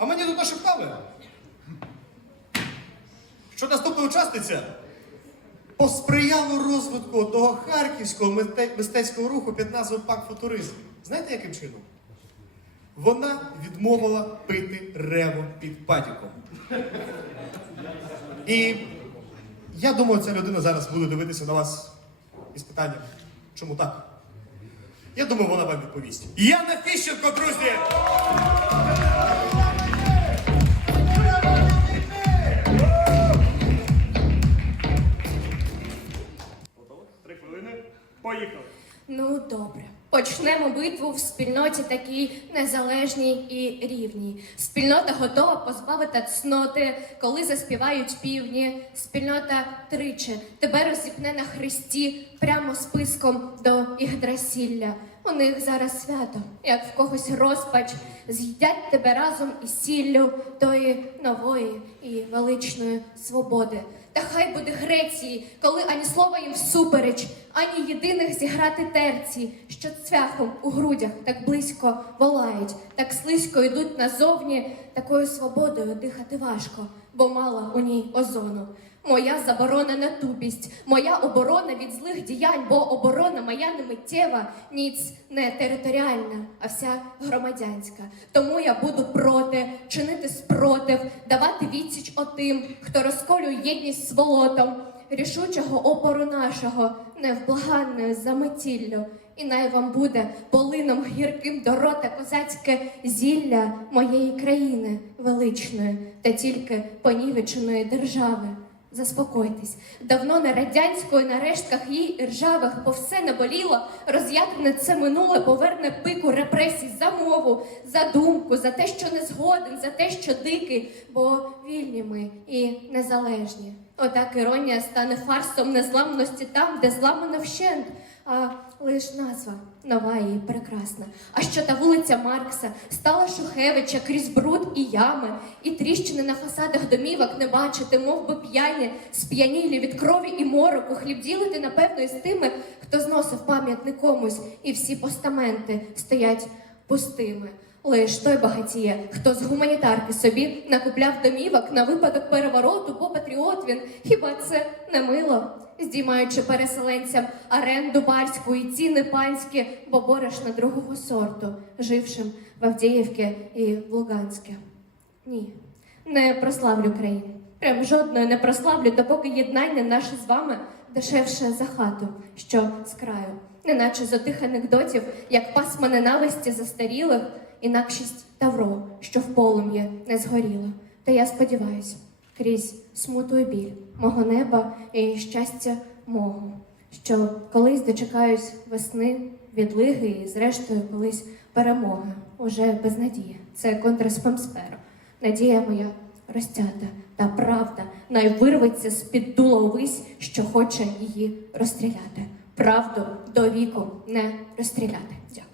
А мені тут нашептали, що наступна учасниця посприяла розвитку того харківського мистецького руху під назвою Пак Футуризм. Знаєте, яким чином? Вона відмовила пити рево під патіком. І я думаю, ця людина зараз буде дивитися на вас із питанням, чому так? Я думаю, вона вам відповість. Яна Фіщенко, друзі! Поїхали. Ну, добре. Почнемо битву в спільноті такій незалежній і рівній. Спільнота готова позбавити цноти, коли заспівають півні. Спільнота тричі тебе розіпне на хресті прямо списком до Ігдрасілля. У них зараз свято, як в когось розпач, з'їдять тебе разом із сіллю тої нової і величної свободи. Та хай буде Греції, коли ані слова їм всупереч, ані єдиних зіграти терці, що цвяхом у грудях так близько волають, так слизько йдуть назовні, такою свободою дихати важко, бо мала у ній озону. Моя заборона на тупість, моя оборона від злих діянь, бо оборона моя не миттєва, ніц не територіальна, а вся громадянська. Тому я буду проти, чинити спротив, давати відсіч отим, хто розколює єдність з волотом, рішучого опору нашого, невблаганною заметіллю. І най вам буде полином гірким до рота козацьке зілля моєї країни величної та тільки понівеченої держави. Заспокойтесь, давно не радянської на рештках їй ржавих, бо все наболіло, роз'ядрене це минуле поверне пику репресій за мову, за думку, за те, що не згоден, за те, що дикий, бо вільні ми і незалежні. Отак іронія стане фарсом незламності там, де зламано вщент, а лиш назва нова і прекрасна. А що та вулиця Маркса стала Шухевича крізь бруд і ями, і тріщини на фасадах домівок не бачити, мов би п'яні, сп'янілі від крові і мороку, хліб ділити, напевно, із тими, хто зносив пам'ятник комусь, і всі постаменти стоять пустими. Лиш той багатіє, хто з гуманітарки собі накупляв домівок на випадок перевороту, бо патріот він. Хіба це не мило? Здіймаючи переселенцям оренду барську і ціни панські, бо борошна другого сорту, жившим в Авдіївці і в Луганське. Ні, не прославлю країну. Прям жодної не прославлю, допоки єднання наше з вами дешевше за хату, що з краю. Неначе з отих анекдотів, як пасма ненависті застарілих, інакшість тавро, що в полум'я не згоріло. Та я сподіваюся, крізь смуту і біль мого неба і щастя мого, що колись дочекаюсь весни, відлиги і, зрештою, колись перемоги. Уже без надії. Це контрспамсфера. Надія моя розтята та правда най вирветься з-під дула увись, що хоче її розстріляти. Правду до віку не розстріляти. Дякую.